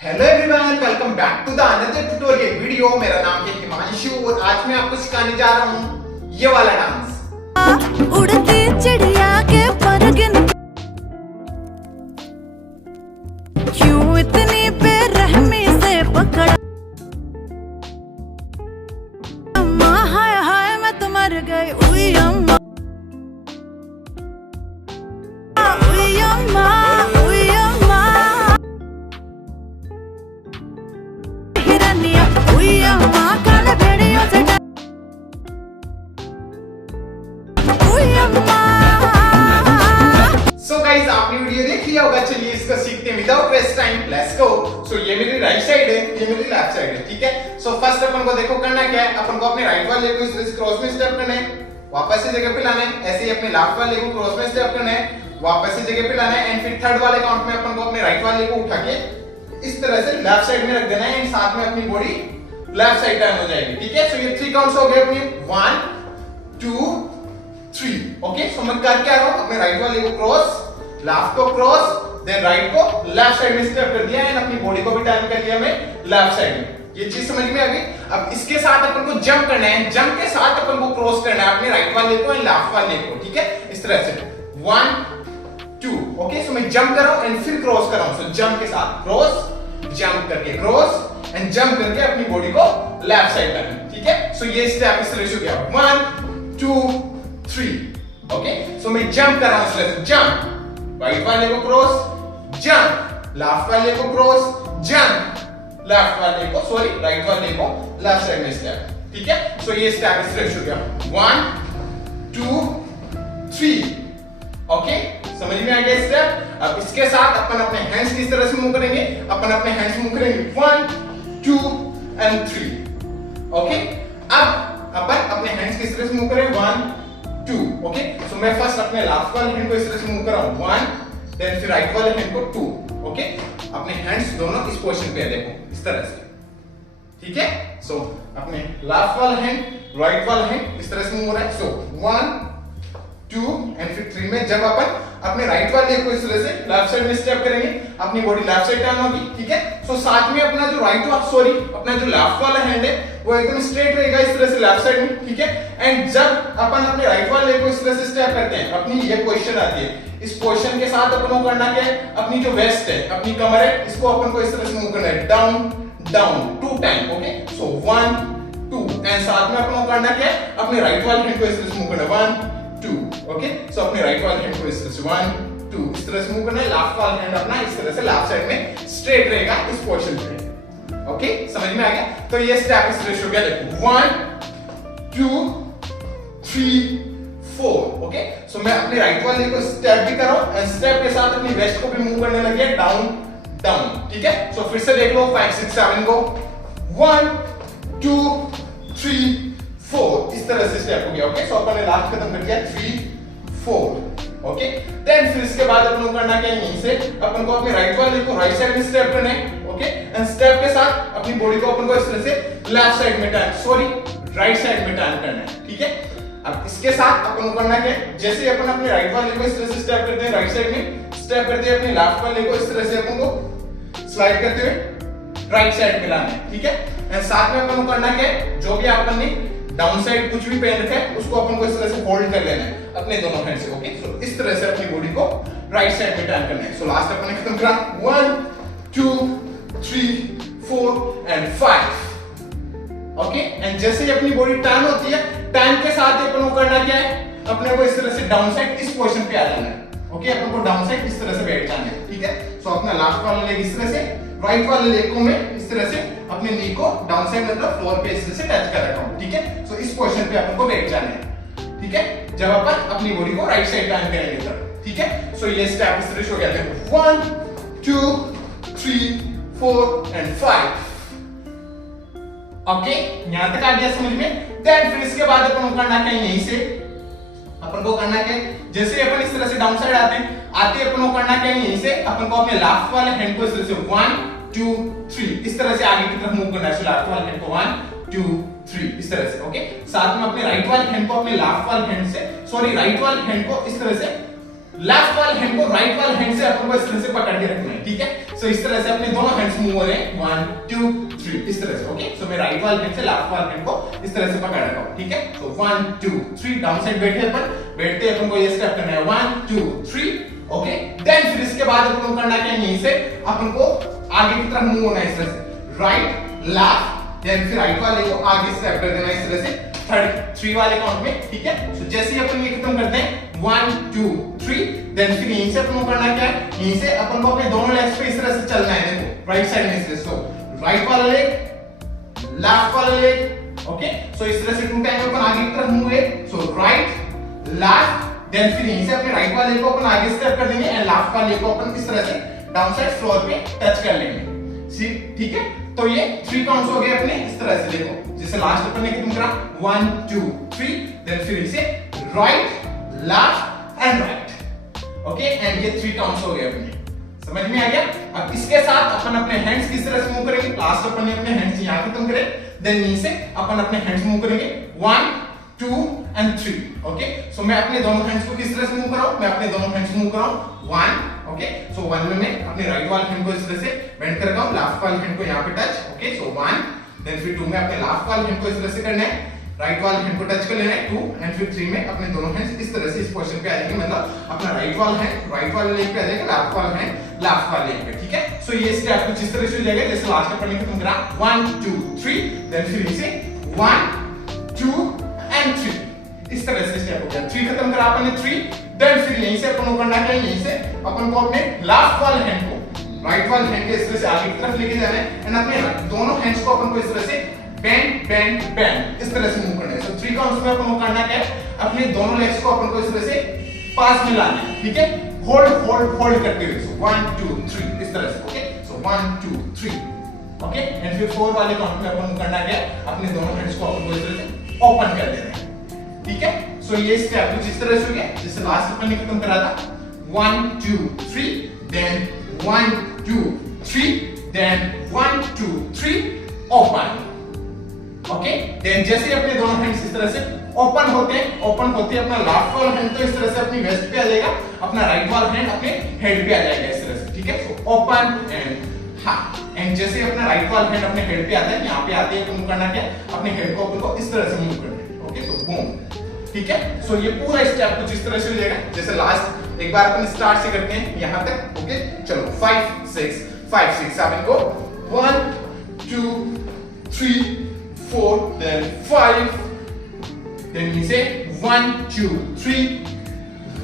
Hello everyone, welcome back to the another tutorial video. मेरा नाम है हिमांशु और आज मैं आपको सिखाने जा रहा हूँ ये वाला डांस। उड़ती चिड़िया के पर गिन क्यों इतनी बेरहमी से पकड़ा, अम्मा हाय हाय मैं तो मर गई, उई अम्मा उई अम्मा उई अम्मा, हिरनिया उई अम्मा, काले भेड़ियों से उई अम्मा। सो गाइस, आपने वीडियो देख लिया होगा। चलिए इसको सीखते हैं without waste time, let's go. So ये मेरी राइट साइड है, ये मेरी लेफ्ट साइड है, ठीक है। सो फर्स्ट अपन को देखो करना क्या है, अपन को अपने राइट वाले को इस क्रॉस में स्टेप करना है, वापस से जगह पे लाना है। ऐसे ही अपने लेफ्ट वाले को क्रॉस में स्टेप करना है, वापस से जगह पे लाना है। एंड फिर थर्ड वाले काउंट में अपन को अपने राइट वाले को उठा के इस तरह से लेफ्ट साइड में रख देना है एंड साथ में अपनी बॉडी लेफ्ट साइड टर्न हो जाएगी, ठीक है। सो ये 3 काउंट्स हो गए अपने 1 2 3। ओके, सो मैं कर क्या रहा हूं, अपने राइट वाले को क्रॉस, लेफ्ट को क्रॉस, देन राइट को लेफ्ट साइड में स्टेप कर दिया एंड अपनी बॉडी को भी टर्न कर दिया मैं लेफ्ट साइड में। ये चीज समझ में आ गई। अब इसके साथ अपन को जंप करना है, जंप के साथ अपन को क्रॉस करना है अपने राइट वाले को एंड लेफ्ट वाले को, ठीक है। इस तरह से 1 2। ओके, सो मैं जंप कर रहा हूं एंड फिर क्रॉस कर रहा हूं। सो जंप के साथ क्रॉस, जंप करके क्रॉस एंड जंप करके अपनी बॉडी को लेफ्ट साइड टर्न, ठीक है। सो ये स्टेप इस तरह से हो गया 1 2 3। ओके, सो मैं जंप कर रहा हूं, इस तरह से जंप, राइट वाले को क्रॉस, जंप, लेफ्ट वाले को क्रॉस, जंप, लेफ्ट वाले को सॉरी राइट वाले को लेफ्ट साइड में स्टेप, ठीक है। सो ये स्टेप इस तरह से हो गया 1 2 3। ओके, समझ में आ गया स्टेप। अब इसके साथ अपन अपने हैंड्स किस तरह से मूव करेंगे, अपन अपने हैंड्स मूव करेंगे 1 2 एंड 3। ओके, अब अपन अपने हैंड्स किस तरह से मूव करें 1 2। ओके, सो मैं फर्स्ट अपने लेफ्ट वाले हैंड को इस तरह से मूव कर रहा हूं 1, देन फिर राइट वाले हैंड को 2। ओके, अपने हैंड्स दोनों इस पोजीशन पे है, देखो इस तरह से, ठीक है। सो अपने लेफ्ट वाला हैंड, राइट वाला हैंड इस तरह से मूव हो रहा है। सो 1 2 एंड फिर 3 में जब अपन अपने राइट वाले को इस तरह से लेफ्ट साइड में स्टेप करेंगे, अपनी बॉडी लेफ्ट साइड टर्न होगी, ठीक है। सो साथ में अपना जो अपना जो लेफ्ट वाला हैंड है वो एकदम स्ट्रेट रहेगा इस तरह से लेफ्ट साइड में, ठीक है। एंड जब अपन अपने राइट वाले को इस तरह से स्टेप करते हैं, अपनी ये पोजीशन आती है, इस पोजीशन के साथ अपन को करना क्या है, अपनी जो वेस्ट है, अपनी कमर है, इसको अपन को इस तरह से मूव करना है down down 2 time. Okay, so 1 2 and साथ में अपन को करना क्या है, अपने राइट वाले हैंड को इस तरह से मूव करना है 1 2। ओके, सो अपने राइट वाले हैंड को इस तरह से 1 2 इस तरह से मूव करना है, लेफ्ट वाला हैंड अपना इस तरह से लेफ्ट साइड में स्ट्रेट रहेगा इस पोजीशन पे। ओके, समझ में आ गया। तो ये स्टेप इस तरह से हो गया, देखो 1 2 3 4। ओके, सो मैं अपने राइट वाले को स्टेप भी कर रहा हूं एंड स्टेप के साथ अपनी वेस्ट को भी मूव करने लगे डाउन डाउन, ठीक है। सो फिर से देख लो 5 6 7 को 1 2 3 4 इस तरह से स्टेप हो गया। ओके, सो अपन ने लास्ट खत्म कर दिया 3 4। ओके, देन फिर इसके बाद अपन को करना क्या है, यहीं से अपन को अपने राइट वाले को राइट साइड में स्टेप करना है। ओके, एंड स्टेप के साथ अपनी बॉडी को अपन को इस तरह से लेफ्ट साइड में टर्न राइट साइड में टर्न करना है, ठीक है। अब इसके साथ अपन को करना क्या है, जैसे ही अपन अपने राइट वाले को इस तरह से स्टेप करते हैं, राइट साइड में स्टेप करते हैं, अपने लेफ्ट वाले को इस तरह से अपन को स्लाइड करते हुए राइट साइड में लाना है, ठीक है। एंड साथ में अपन को करना क्या है, जो भी अपन ने डाउन साइड कुछ भी पहन रखा है उसको अपन को इस तरह से होल्ड कर लेना है अपने दोनों हैंड से। ओके, सो इस तरह से अपनी बॉडी को राइट साइड में टर्न करना है। सो लास्ट अपन ने खत्म करा 1 2 3 4 एंड 5। ओके, एंड जैसे ही अपनी बॉडी टर्न होती है, टर्न के साथ अपन को करना क्या है, अपने को इस तरह से डाउन साइड इस पोजीशन पे आ जाना है। ओके, अपन को डाउन साइड इस तरह से बैठ जाना है, ठीक है। सो अपना लेफ्ट वाला लेग इस तरह से, राइट वाले लेग को मैं इस तरह से अपने नी को डाउन साइड मतलब फ्लोर पे इस तरह से टच कर रखा हूं, ठीक है। सो इस पोजीशन पे अपन को बैठ जाना है, ठीक है, जब अपन अपनी बॉडी को राइट साइड टर्न करेंगे तब, ठीक है। सो ये स्टेप इस तरह से हो गया, देखो 1 2 3 4 एंड 5। ओके, यहां तक आ गया समझ में। देन फिर इसके बाद अपन को करना क्या है, यहीं से अपन को करना क्या है, जैसे अपन इस तरह से डाउन साइड आते अपन को करना क्या है, यहीं से अपन को अपने लेफ्ट वाले हैंड को इस तरह से 1 2 3 इस तरह से आगे की तरफ मूव करना है। लेफ्ट वाले हैंड को 1 2 3 इस तरह से। ओके, साथ में अपने राइट वाले हैंड को अपने लेफ्ट वाले हैंड से राइट वाले हैंड को इस तरह से लेफ्ट वाले हैंड को राइट वाले हैंड से अपन को इस तरह से पकड़ के रखना है, ठीक है। सो इस तरह से अपने दोनों हैंड्स मूव हो रहे हैं 1 2 3 इस तरह से ओके सो मैं राइट वाले हैंड से लेफ्ट वाले हैंड को इस तरह से पकड़ रखा हूं ठीक है सो 1 2 3 डाउन साइड बैठते अपन को ये स्टेप करना है 1 2 3 ओके देन फिर इसके बाद अपन को करना क्या है यहीं से अपन को आगे की तरफ मूव होना है इस तरह से राइट लेफ्ट देन फिर राइट वाले को आगे स्टेप कर देना इस तरह से थर्ड 3 वाले काउंट में ठीक है सो जैसे ही अपन ये खत्म करते हैं 1 2 3 देन फिर यहीं से अपन को करना क्या है यहीं से अपन को अपने दोनों लेग्स पे इस तरह से चलना है देखो राइट साइड में इस तरह सो राइट वाला लेग लेफ्ट वाला लेग ओके सो इस तरह से टू टाइम अपन आगे की तरफ मूव है सो राइट लेफ्ट देन फिर यहीं से अपने राइट वाले को अपन आगे स्टेप कर देंगे एंड लेफ्ट वाले को अपन इस तरह से डाउन साइड फ्लोर पे टच कर लेंगे ठीक है तो ये 3 काउंट्स हो गए अपने इस तरह से देखो जैसे लास्ट अपन ने खत्म करा 1 2 3 देन फिर इसे right left and right okay and ये 3 काउंट्स हो गए अपने समझ में आ गया अब इसके साथ अपन अपने हैंड्स किस तरह से मूव करेंगे लास्ट अपन ने अपने हैंड्स यहां खत्म करे देन यहीं से अपन अपने हैंड्स मूव करेंगे 1 2 एंड 3 ओके सो मैं अपने दोनों हैंड्स को किस तरह से मूव कर रहा हूं मैं अपने दोनों हैंड्स मूव कर रहा हूं 1 ओके सो 1 में मैं अपने राइट वाले हैंड को इस तरह से बेंड कर रहा हूं लेफ्ट वाले हैंड को यहां पे टच ओके सो 1 देन फिर 2 में अपने लेफ्ट वाले हैंड को इस तरह से करना है राइट वाले हैंड को टच कर लेना है 2 एंड फिर 3 में अपने दोनों हैंड्स इस तरह से इस पोजीशन पे आ जाएंगे मतलब अपना राइट वाला हैंड राइट वाले लेग पे आ जाएगा लेफ्ट वाला हैंड लेफ्ट वाले लेग पे ठीक है सो ये स्टेप कुछ इस तरह से हो जाएगा जैसे लास्ट में पढ़ने खत्म करा 1 2 3 देन फिर इसे 1 2 एंड 3 इस तरह से स्टेप हो गया 3 खत्म करा अपन ने 3 देन फिर यहीं से अपन को करना है यहीं से अपन को अपने लेफ्ट वाले हैंड को राइट वाले हैंड के इस तरह से आगे की तरफ लेके जाना है एंड अपने दोनों हैंड्स को अपन को इस तरह से बेंड बेंड बेंड इस तरह से मूव करना है सो 3 काउंट्स में अपन को करना क्या है अपने दोनों लेग्स को अपन को इस तरह से पास में लाना है ठीक है होल्ड होल्ड होल्ड करते हुए सो 1 2 3 इस तरह से ओके सो 1 2 3 ओके एंड फिर 4 वाले काउंट में अपन को करना क्या है अपने दोनों हैंड्स को अपन को इस तरह से ओपन कर देना है ठीक है सो ये स्टेप कुछ इस तरह से हो गया जैसे लास्ट अपन ने खत्म करा था 1 2 3 then 1 2 3 then 1 2 3 open okay then जैसे अपने दोनों हैंड्स इस तरह से ओपन होते हैं अपना लेफ्ट वाला हैंड तो इस तरह से अपनी वेस्ट पे आ जाएगा अपना राइट वाला हैंड अपने हेड पे आ जाएगा इस तरह से ठीक है सो ओपन एंड हा एंड जैसे अपना राइट वाला हैंड अपने हेड पे आता है यहां पे आते हैं तो करना क्या अपने हेड को अपन को इस तरह से मूव करना है ओके सो बूम ठीक है सो ये पूरा स्टेप कुछ इस तरह से हो जाएगा जैसे लास्ट एक बार अपन स्टार्ट से करते हैं यहां तक ओके चलो 5 6 7 को 1 2 3 4 then 5 then we say 1 2 3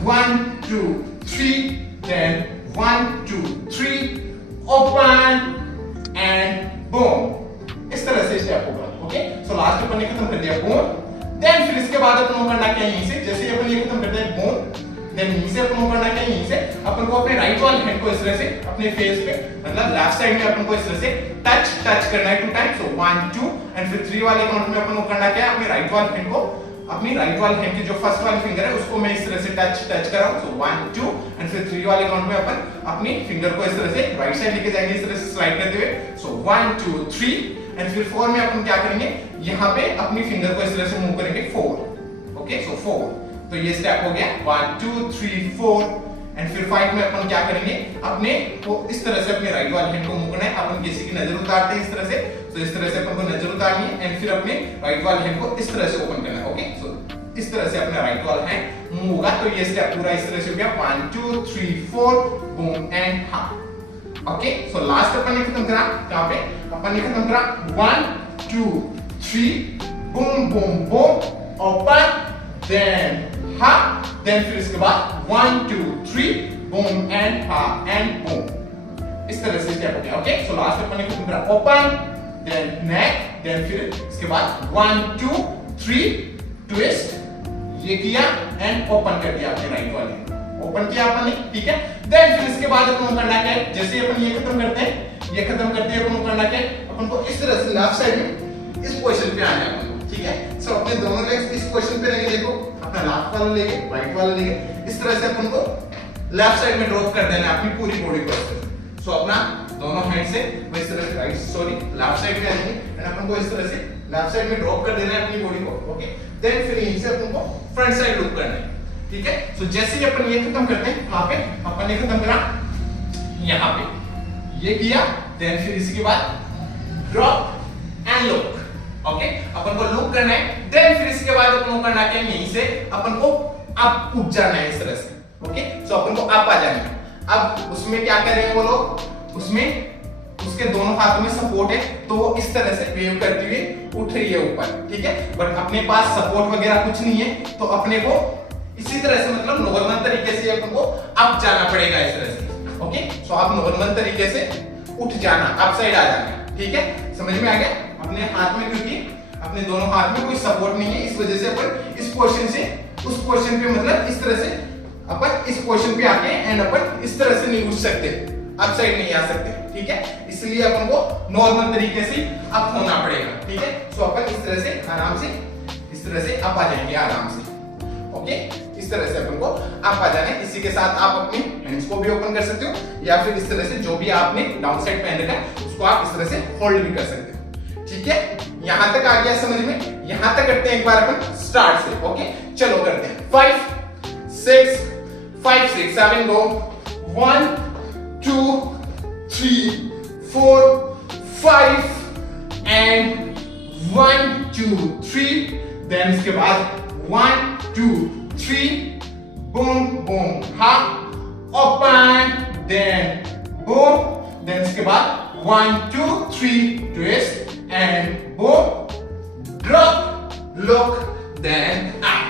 1 2 3 then 1 2 3 open and boom इस तरह से स्टेप होगा ओके सो लास्ट अपन ने खत्म कर दिया boom देन फिर इसके बाद अपन को करना क्या यहीं से जैसे अपन ये खत्म करते हैं boom देन यहीं से अपन को करना क्या यहीं से अपन को अपने राइट वाले हैंड को इस तरह से अपने फेस पे मतलब लेफ्ट साइड में अपन को इस तरह से टच करना है 2 टाइम्स सो 1 2 एंड फिर 3 वाले काउंट में अपन को करना क्या है अपने राइट वाले हैंड को अपनी राइट वाले हैंड की जो फर्स्ट वाली फिंगर है उसको मैं इस तरह से टच कर रहा हूं सो 1 2 एंड फिर 3 वाले काउंट में अपन अपनी फिंगर को इस तरह से राइट साइड लेके जाएंगे इस तरह से स्लाइड करते हुए सो 1 2 3 एंड फिर 4 में अपन क्या करेंगे यहां पे अपनी फिंगर को इस तरह से मूव करेंगे 4 ओके सो 4 तो ये स्टेप हो गया 1 2 3 4 एंड फिर 5 में अपन क्या करेंगे अपने को इस तरह से अपने राइट वाले हैंड को मूव करना है अपन किसी की नजर उतारते हैं इस तरह से तो इस तरह से अपन को नजर उतारनी है एंड फिर अपने राइट वाले हैंड को इस तरह से ओपन करना है ओके सो इस तरह से अपना राइट वाला हैंड मूव होगा तो ये स्टेप पूरा इस तरह से हो गया 1 2 3 4 बूम एंड हा ओके सो लास्ट अपन ने खत्म करा कहां पे अपन ने खत्म करा 1 2 3 boom boom boom open then हा देन फिर इसके बाद 1 2 3 बूम एंड हा एंड बूम इस तरह से स्टेप हो गया ओके सो लास्ट अपन ने खत्म करा ओपन देन नेक देन फिर इसके बाद 1 2 3 ट्विस्ट ये किया एंड ओपन कर दिया अपने राइट वाले ओपन किया अपन ने ठीक है देन फिर इसके बाद अपन करना क्या है जैसे अपन ये खत्म करते हैं अपन करना क्या है अपन को इस तरह से लेफ्ट साइड में इस पोजीशन पे आना है अपन ठीक है सो अपने दोनों लेग्स इस पोजीशन पे रहेंगे देखो अपना लेफ्ट वाला लेंगे राइट वाला लेंगे इस तरह से अपन को लेफ्ट साइड में ड्रॉप कर देना है अपनी पूरी बॉडी को सो अपना दोनों हैंड से इस तरह से लेफ्ट साइड पे आएंगे एंड अपन को इस तरह से लेफ्ट साइड में ड्रॉप कर देना है अपनी बॉडी को ओके देन फिर यहीं से अपन को फ्रंट साइड लुक करना है ठीक है सो जैसे ही अपन ये खत्म करते हैं वहां पे अपन ने खत्म करा यहां पे ये किया, देन फिर इसके बाद ड्रॉप एंड लुक। ओके, अपन को लुक करना है, देन फिर इसके बाद अपन को करना क्या, यहीं से अपन को अप उठ जाना है इस तरह से। ओके, सो अपन को अप आ जाना है। अब उसमें क्या करेंगे वो लोग, उसमें उसके दोनों हाथों में सपोर्ट है, तो वो इस तरह से वेव करती हुई उठ रही है ऊपर, ठीक है। बट अपने पास सपोर्ट वगैरह कुछ नहीं है, तो अपने को इसी तरह से मतलब नॉर्मल तरीके से अपन को अप जाना पड़ेगा इस तरह से। ओके, सो आप नॉर्मल तरीके से उठ जाना, अप साइड आ जाना, ठीक है। समझ में आ गया? अपने हाथ में, क्योंकि अपने दोनों हाथ में कोई सपोर्ट नहीं है, इस वजह से अपन इस पोजीशन से उस पोजीशन पे मतलब इस तरह से अपन इस पोजीशन पे आके एंड अपन इस तरह से नहीं उठ सकते, अप साइड नहीं आ सकते, ठीक है। इसलिए अपन को नॉर्मल तरीके से अप होना पड़ेगा, ठीक है। सो अपन इस तरह से आराम से इस तरह से अप आ जाएंगे आराम से। ओके, इस तरह से अपन को अप आ जाना है। इसी के साथ आप अपने हैंड्स को भी ओपन कर सकते हो, या फिर इस तरह से जो भी आपने डाउन साइड पहन रखा है उसको आप इस तरह से होल्ड भी कर सकते हो, ठीक है। यहां तक आ गया समझ में? यहां तक करते हैं एक बार अपन स्टार्ट से। ओके, चलो करते हैं। 5 6 5 6 7 गो 1 2 3 4 5 एंड 1 2 3, देन इसके बाद 1 2 3 boom boom hop open, then boom, then इसके बाद 1 2 3 twist and boom, drop, look, then up।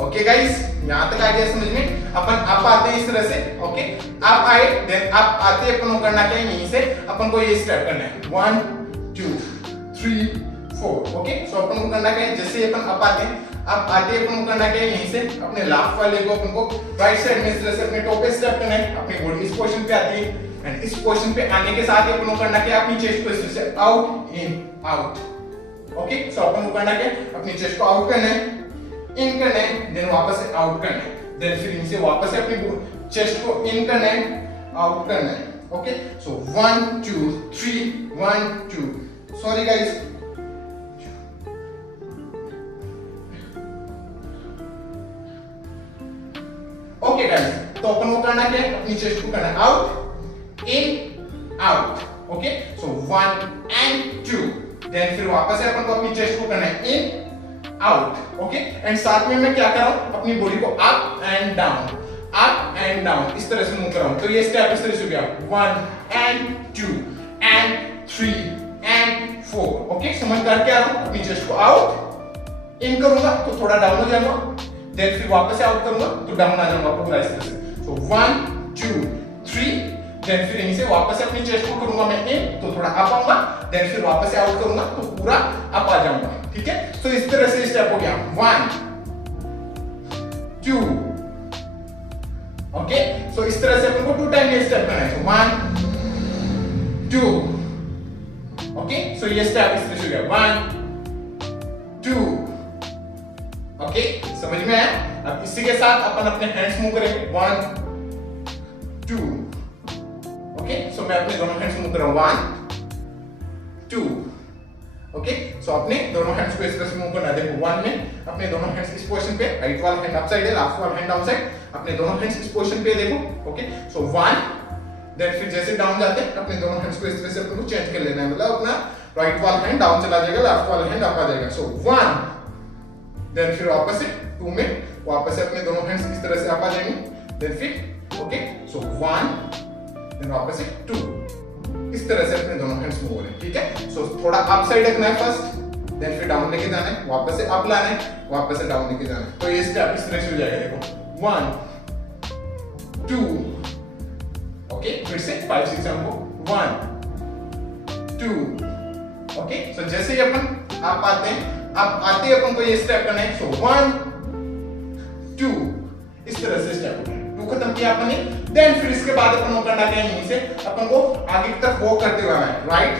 Okay guys, यहां तक आ गया समझ में? अपन अप आते हैं इस तरह से। ओके, अप आए, देन अप आते अपन को करना क्या है, यहीं से अपन को ये स्टेप करना है 1 2 3 4। ओके, सो अपन को करना क्या है, जैसे अपन अप आते हैं, अब आते अपन को करना क्या है, यहीं से अपने लाफ वाले को अपन को राइट साइड में इस तरह से अपने टो पे स्टेप करना है। अपनी बॉडी इस पोजीशन पे आती है, एंड इस पोजीशन पे आने के साथ ही अपन को करना क्या है, अपनी चेस्ट को इस तरह से आउट इन आउट। ओके, सो अपन को करना क्या है, अपनी चेस्ट को आउट करना है, इन करना है, देन वापस से आउट करना है, देन फिर इनसे वापस से अपनी चेस्ट को इन करना है, आउट करना है। Okay, so 1 2 3 1 2, sorry guys, okay guys, तो अपन को करना क्या है, अपनी चेस्ट को करना है out in out. Okay, so 1 and 2, then फिर वापस से अपन को अपनी चेस्ट को करना है इन आउट। ओके, एंड साथ में मैं क्या कर रहा हूं, अपनी बॉडी को अप एंड डाउन इस तरह से मूव कर रहा हूं। तो ये स्टेप इस तरह से हो गया 1 एंड 2 एंड 3 एंड 4। ओके, समझ करके आ रहा हूं, अपनी चेस्ट को आउट इन करूंगा तो थोड़ा डाउन हो जाऊंगा, देन फिर वापस से आउट करूंगा तो डाउन आ जाऊंगा पूरा इस तरह से। सो 1 2 3, देन फिर यहीं से वापस से अपनी चेस्ट को करूंगा मैं इन तो थोड़ा अप आऊंगा, देन फिर वापस से आउट करूंगा तो पूरा अप आ जाऊंगा, ठीक है। तो इस तरह से स्टेप हो गया 1 2। ओके, सो इस तरह से अपन को 2 टाइम ये स्टेप करना है, 1 2। ओके, सो ये स्टेप इस तरह से हो गया 1 2। ओके, समझ में आया? अब इसी के साथ अपन अपने हैंड्स मूव करेंगे 1 2। ओके, सो मैं अपने दोनों हैंड्स मूव कर रहा हूं 1 2। ओके, सो अपने दोनों हैंड्स को इस तरह से मूव करना है। देखो 1 में अपने दोनों हैंड्स इस पोजीशन पे, राइट वाला हैंड अप साइड है, लेफ्ट वाला हैंड डाउन साइड, अपने दोनों हैंड्स इस पोजीशन पे देखो। ओके, सो 1, देन फिर जैसे डाउन जाते हैं अपने दोनों हैंड्स को इस तरह से अपन को चेंज कर लेना है, मतलब अपना राइट वाला हैंड डाउन चला जाएगा, लेफ्ट वाला हैंड अप आ जाएगा। सो 1, देन फिर वापस से 2 में वापस से अपने दोनों हैंड्स इस तरह से अप आ जाएंगे, देन फिर ओके, सो 1, देन वापस से 2, इस तरह से अपने दोनों हैंड्स मूव हो रहे हैं, ठीक है। सो थोड़ा अप साइड रखना है फर्स्ट, देन फिर डाउन लेके जाना है, वापस से अप लाना है, वापस से डाउन लेके जाना है। तो ये स्टेप इस तरह से हो जाएगा, देखो 1 2। ओके, फिर से 5 6 7 को 1 2। ओके, सो जैसे ही अपन आप आते हैं, अब आते अपन को ये स्टेप करना है। सो 1 2, इस तरह से स्टेप करना है। 2 खत्म किया अपन ने, देन फिर इसके बाद अपन को करना क्या है, यहीं से अपन को आगे की तरफ वॉक करते हुए आना है, राइट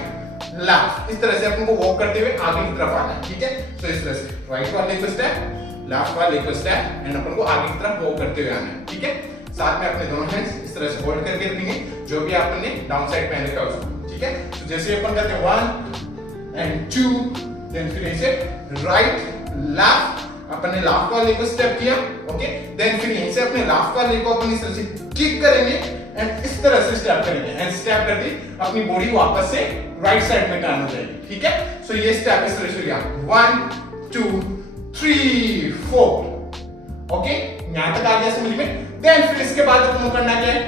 लेफ्ट, इस तरह से अपन को वॉक करते हुए आगे की तरफ आना है, ठीक है। सो इस तरह से राइट वाले को स्टेप, लेफ्ट वाले को स्टेप, एंड अपन को आगे की तरफ वॉक करते हुए आना है, ठीक है। साथ में अपने दोनों हैंड्स इस तरह से होल्ड करके रखेंगे, जो भी आपने डाउन साइड पहन रखा है उसको, ठीक है। तो जैसे अपन करते हैं 1 एंड 2, देन फिर ऐसे राइट लेफ्ट, अपन ने लेफ्ट वाले को स्टेप किया, ओके, देन फिर यहीं से अपने लेफ्ट वाले को अपन इस तरह से किक करेंगे, एंड इस तरह से स्टेप करेंगे एंड स्टेप करके अपनी बॉडी वापस से राइट साइड में टर्न हो जाएगी, ठीक है। सो ये स्टेप इस तरह से हो गया 1 2 3 4, ओके, यहां तक आ गया समझ में। देन फिर इसके बाद अपन को करना क्या है,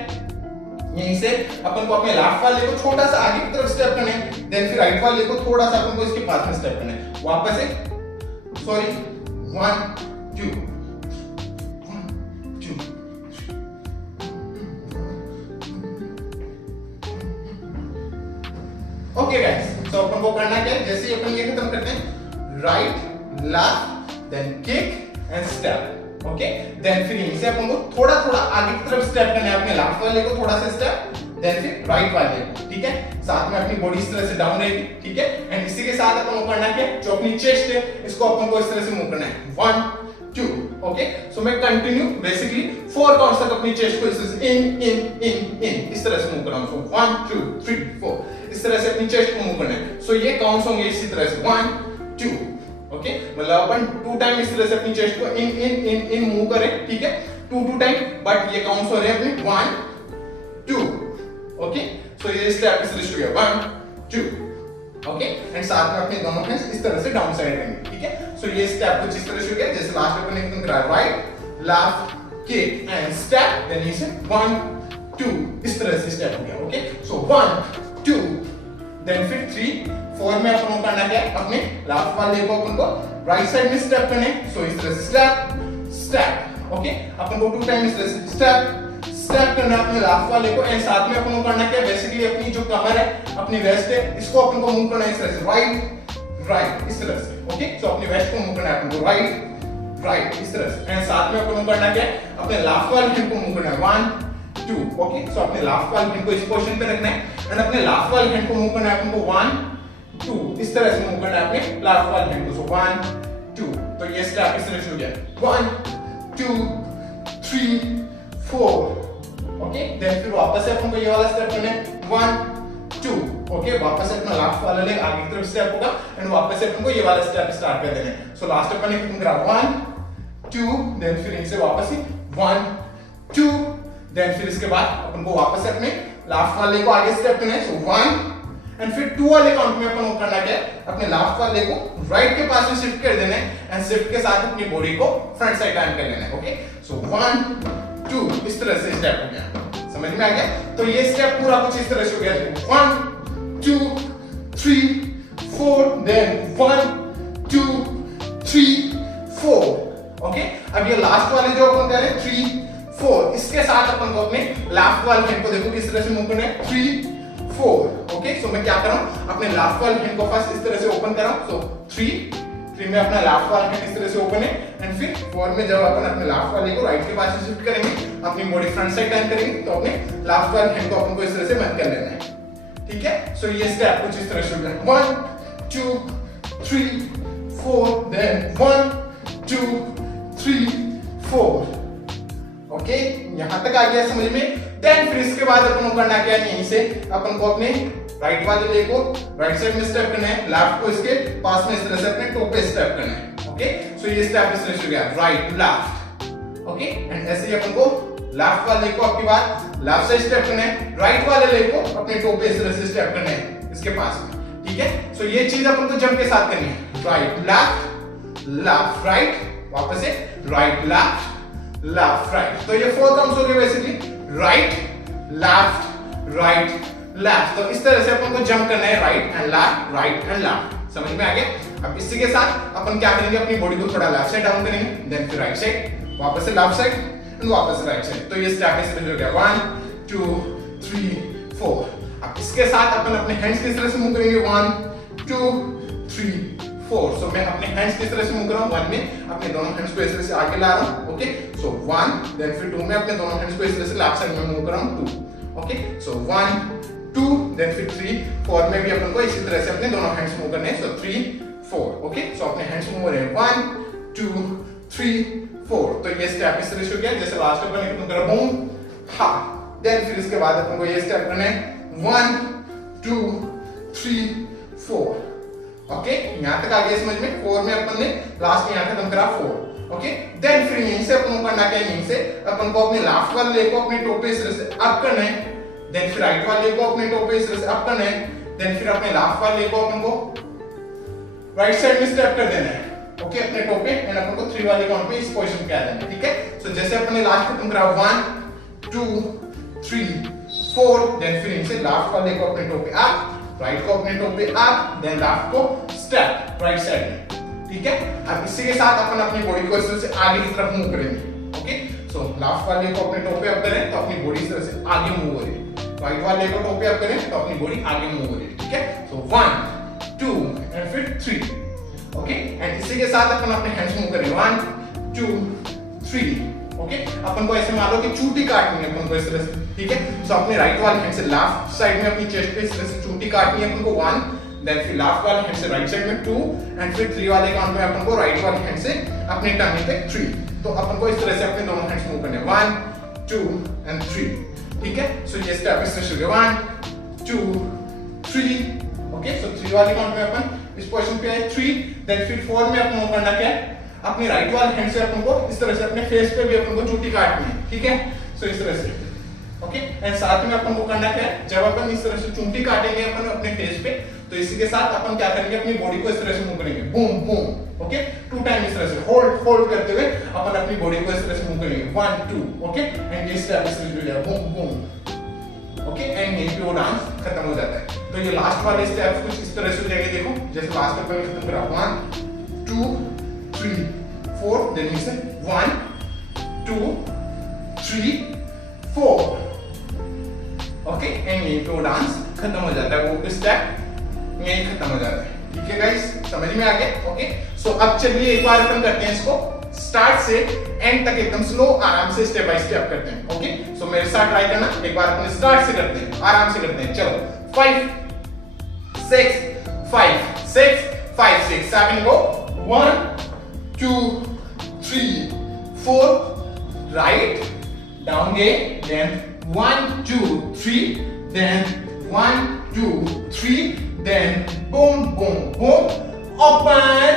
यहीं से अपन को अपने लेफ्ट वाले को छोटा सा आगे की तरफ स्टेप करना है, देन फिर राइट वाले को थोड़ा सा अपन को इसके पास में स्टेप करना है, वापस से सॉरी 1 2 1 2 ओके गाइस, तो अपन को करना क्या है, जैसे ही अपन ये खत्म करते हैं right left then kick and step, okay. Then फिर यहीं से अपन को थोड़ा थोड़ा आगे की तरफ स्टेप करना है, अपने लेफ्ट वाले को थोड़ा सा स्टेप, देन फिर राइट वाले को, ठीक है। साथ में अपनी बॉडी इस तरह से डाउन रहेगी, ठीक है। एंड इसी के साथ अपन को करना क्या है, जो अपनी चेस्ट है इसको अपन को इस तरह से मूव करना है 1 2, ओके। सो मैं कंटिन्यू बेसिकली 4 काउंट्स तक अपनी चेस्ट को इस तरह से इन इस तरह से मूव कर रहा हूं। सो 1 2 3 4 इस तरह से अपनी चेस्ट को मूव करना है। सो ये काउंट्स होंगे इसी तरह से 1 2, ओके। मतलब अपन 2 टाइम इस तरह से अपनी चेस्ट को इन मूव करें, ठीक है, 2 टाइम, बट ये काउंट्स हो रहे हैं अपने 1 2, ओके। सो ये स्टेप इस तरह से हो गया 1 2, ओके। एंड साथ में अपने दोनों हैंड्स इस तरह से डाउन साइड रहेंगे, ठीक है। सो ये स्टेप कुछ इस तरह से हो गया, जैसे लास्ट में अपन एकदम करा right left kick and step, then इसे 1 2 इस तरह से स्टेप हो गया, ओके। सो 1 2 देन फिर 3 4 में अपन को करना क्या है, अपने लेफ्ट वाले को अपन को राइट साइड में स्टेप करना है। सो इस तरह से स्टेप स्टेप, ओके। अपन को 2 टाइम इस तरह से स्टेप स्टेप करना है अपने लेफ्ट वाले को, एंड साथ में अपन को करना क्या है, बेसिकली अपनी जो कमर है, अपनी वेस्ट है, इसको अपन को मूव करना है इस तरह से राइट राइट इस तरह से, ओके। सो अपनी वेस्ट को मूव करना है अपन को राइट राइट इस तरह से, एंड साथ में अपन को करना क्या है, अपने लेफ्ट वाले हैंड को मूव करना है 1 2, ओके। सो अपने लेफ्ट वाले हैंड को इस पोजीशन पे रखना है, एंड अपने लेफ्ट वाले हैंड को मूव करना है अपन को 1 2 इस तरह से मूव करना है अपने लेफ्ट वाले हैंड को। सो 1 2, तो ये स्टेप इस तरह से हो गया 1 2 3 4, ओके। देन फिर वापस से अपन को ये वाला स्टेप करना है 1 2, ओके। वापस से अपना लेफ्ट वाला लेग आगे की तरफ स्टेप होगा, एंड वापस से अपन को ये वाला स्टेप स्टार्ट कर देना है। सो लास्ट अपन ने कितना करा 1 2, देन फिर इनसे वापस से 1 2, देन फिर इसके बाद अपन को वापस से अपने लेफ्ट वाले को आगे स्टेप करना है। सो 1 एंड फिर 2 वाले काउंट में अपन को करना क्या है, अपने लेफ्ट वाले को राइट के पास में शिफ्ट कर देना है, एंड शिफ्ट के साथ अपनी बॉडी को फ्रंट साइड टर्न कर लेना है, ओके। सो 1 2 इस तरह से स्टेप हो गया, समझ में आ गया। तो ये स्टेप पूरा कुछ इस तरह से हो गया 1 2 3 4, देन 1 2 3 4, ओके। अब ये लास्ट वाले जो अपन कर रहे हैं 3 4, इसके साथ अपन को अपने लेफ्ट वाले हैंड को देखो किस तरह से मूव करना है 3 4, ओके। सो मैं क्या कर रहा हूं, अपने लेफ्ट वाले हैंड को फर्स्ट इस तरह से ओपन कर रहा हूं। सो 3 में अपना लेफ्ट वाला हैंड इस तरह से ओपन है, एंड फिर 4 में जब अपन अपने लेफ्ट वाले को राइट के पास से शिफ्ट करेंगे, अपनी बॉडी फ्रंट साइड टर्न करेंगे, तो अपने लेफ्ट वाले हैंड को अपन को इस तरह से बंद कर लेना है, ठीक है। सो ये स्टेप कुछ इस तरह से होगा 1 2 3 4, देन 1 2 3 4, ओके। यहां तक आ गया समझ में। देन फिर इसके बाद अपन को करना क्या है, यहीं से अपन को अपने राइट वाले लेग को राइट साइड में स्टेप करना है, लेफ्ट को इसके पास में इस तरह से अपने टो पे स्टेप करना है, ओके। सो ये स्टेप इस तरह से हो गया राइट लेफ्ट, ओके। एंड ऐसे ही अपन को लेफ्ट वाले को आपकी बात लेफ्ट साइड स्टेप करना है, राइट वाले लेग को अपने टो पे इस तरह से स्टेप करना है इसके पास में, ठीक है। सो ये चीज अपन को जंप के साथ करनी है, राइट लेफ्ट लेफ्ट राइट, वापस से राइट लेफ्ट लेफ्ट राइट। तो ये 4 काउंट्स हो गए basically right left right left. तो इस तरह से अपन को जंप करना है राइट एंड लेफ्ट, समझ में आ गया। अब इसी के साथ अपन क्या करेंगे, अपनी बॉडी को थोड़ा लेफ्ट साइड डाउन करेंगे, देन फिर राइट साइड, वापस से लेफ्ट साइड एंड वापस से राइट साइड। तो ये स्टेप इस तरह से हो गया 1 2 3 4। अब इसके साथ अपन अपने हैंड्स किस तरह से मूव करेंगे 1 2 3 4। सो मैं अपने हैंड्स किस तरह से मूव कर रहा हूं, 1 में अपने दोनों हैंड्स को इस तरह से आगे ला रहा हूं, ओके। सो 1, देन फिर 2 में अपने दोनों हैंड्स को इस तरह से लेफ्ट साइड में मूव कर रहा हूं 2, ओके। सो 1 2, देन फिर 3 4 में भी अपन को इसी तरह से अपने दोनों हैंड्स मूव करने हैं। सो 3 4, ओके। सो अपने हैंड्स मूव हो रहे हैं 1 2 3 4। तो ये स्टेप इस तरह से हो गया, जैसे लास्ट में अपन ने करा बूम हा। देन फिर इसके बाद अपन को ये स्टेप करना है 1 2 3 4, ओके। यहां तक आ गया समझ में। 4 में अपन ने लास्ट में यहां खत्म करा 4, ओके। देन फिर यहीं से अपन को करना क्या है, यहीं से अपन को अपने लेफ्ट वाले लेग को अपने टो पे इस तरह से अप करना है। देन फिर राइट वाले लेग को अपने टो पे इस तरह से अप करना है। देन फिर अपने लेफ्ट वाले लेग को अपन को राइट साइड में स्टेप कर देना है, ओके, अपने टो पे, एंड अपन को 3 वाले काउंट पे इस पोजीशन पे आ जाना है, ठीक है। सो जैसे अपन ने लास्ट खत्म करा 1 2 3 4, देन फिर इनसे लेफ्ट वाले को अपने टो पे अप, राइट को अपने टो पे अप, देन लेफ्ट को स्टेप राइट साइड में, ठीक है। अब इसी के साथ अपन अपनी बॉडी को इस तरह से आगे की तरफ मूव करेंगे, ओके। सो लेफ्ट वाले को अपने टो पे अप करें तो अपनी बॉडी इस तरह से आगे मूव हो रही है, राइट वाले को टो पे अप करें तो अपनी बॉडी आगे मूव हो रही है, ठीक है। सो 1 2 एंड फिर 3, ओके। एंड इसी के साथ अपन अपने हैंड्स मूव करें 1 2 3, ओके। अपन को ऐसे मान लो कि चूटी काटनी है अपन को इस तरह से, ठीक है। सो अपने राइट वाले हैंड से लेफ्ट साइड में अपनी चेस्ट पे इस तरह से चूटी काटनी है अपन को 1, देन फिर लेफ्ट वाले हैंड से राइट साइड में 2, एंड फिर 3 वाले काउंट में अपन को राइट वाले हैंड से अपने टंग पे 3। तो अपन को इस तरह से अपने दोनों हैंड्स मूव करने 1 2 एंड 3, ठीक है। सो ये स्टेप इस तरह से 1 2 3, ओके। सो 3 वाले काउंट में अपन इस पोजीशन पे आए 3, देन फिर 4 में अपन को करना क्या है, अपने राइट वाले हैंड से अपन को इस तरह से अपने फेस पे भी अपन को चूटी काटनी है, ठीक है। सो इस तरह से, ओके। एंड साथ में अपन को करना क्या है, जब अपन इस तरह से चूटी काटेंगे अपन अपने फेस पे, तो इसी के साथ अपन क्या करेंगे, अपनी बॉडी को इस तरह से मूव करेंगे, बूम बूम, ओके। 2 टाइम इस तरह से होल्ड करते हुए अपन अपनी बॉडी को इस तरह से मूव करेंगे 1 2, ओके। एंड ये स्टेप इस तरह से हो बूम बूम, ओके। एंड यहीं पे वो डांस खत्म हो जाता है। तो ये लास्ट वाले स्टेप्स कुछ इस तरह से हो जाएंगे, देखो जैसे लास्ट स्टेप में खत्म करा 1 2 3 4, देन इसे 1 2 3 4, ओके। एंड यहीं पे वो डांस खत्म हो जाता है, वो स्टेप यहीं खत्म हो जाता है, ठीक है गाइस, समझ में आ गया, ओके। सो अब चलिए एक बार अपन करते हैं इसको स्टार्ट से एंड तक एकदम स्लो आराम से स्टेप बाय स्टेप करते हैं, ओके। सो मेरे साथ ट्राई करना, एक बार अपन स्टार्ट से करते हैं, आराम से करते हैं, चलो 5 6 5 6 5 6 7 गो 1 2 3 4, right down gate, then 1 2 3, then 1 2 3, then boom boom boom, open,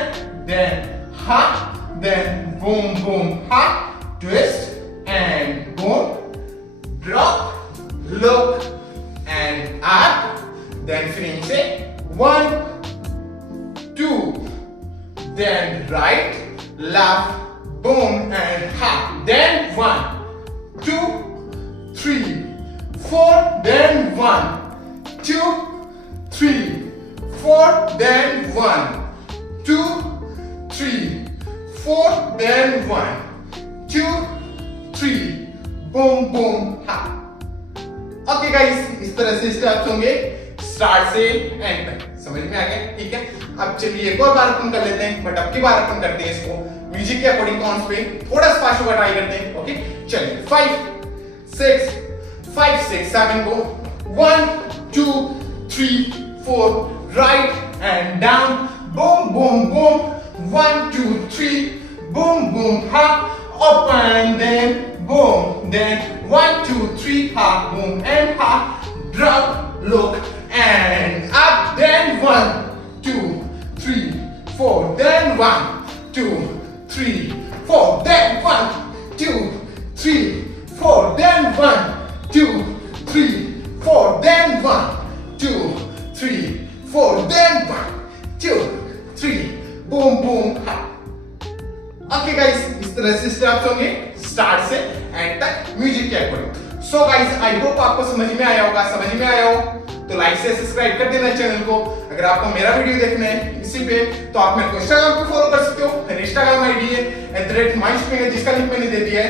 then hop, then boom boom hop, twist and boom, drop, look and up, then finish it 1 2, then right left, boom and hop, then 1 2 3 4, then 1 2 3 4, then 1 2 3 4, then 1 2 3, boom boom hop, okay guys. इस तरह से steps होंगे start से and तक, समझ में आ गया, ठीक है। अब चलिए एक और बार अपन कर लेते हैं, बट अब की बार अपन करते हैं इसको म्यूजिक के अकॉर्डिंग काउंट्स पे थोड़ा सा फास्ट होकर ट्राई करते हैं, ओके। चलिए 5 6 7 गो 1 2 3 4, right and down, boom boom boom, 1 2 3, boom boom hop, open, then boom, then 1 2 3 hop, boom and hop, drop, look and up, then 1 2 3 4, then 1 2 3 4, then 1 2 3 4, then 1 2 3 4, then 1 2 3 4, then 1 2 3, boom boom hop, okay guys. इस तरह से steps होंगे start से and तक music के according. So guys I hope आपको समझ में आया होगा, समझ में आया हो तो लाइक से सब्सक्राइब कर देना चैनल को। अगर आपको मेरा वीडियो देखना है इसी पे तो आप मेरे को इंस्टाग्राम पे फॉलो कर सकते हो, मेरी इंस्टाग्राम आईडी है @mindspin, जिसका लिंक मैंने दे दिया है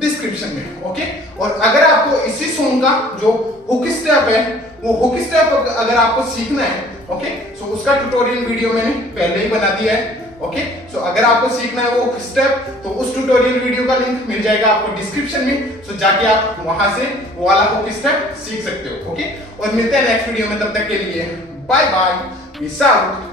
डिस्क्रिप्शन में, ओके। और अगर आपको इसी सॉन्ग का जो हुक स्टेप है, वो हुक स्टेप अगर आपको सीखना है, ओके, सो उसका ट्यूटोरियल वीडियो मैंने पहले ही बना दिया है, ओके। सो अगर आपको सीखना है वो स्टेप तो उस ट्यूटोरियल वीडियो का लिंक मिल जाएगा आपको डिस्क्रिप्शन में, सो जाके आप वहां से वो वाला हुक स्टेप सीख सकते हो, ओके। और मिलते हैं नेक्स्ट वीडियो में, तब तक के लिए बाय बाय, पीस आउट।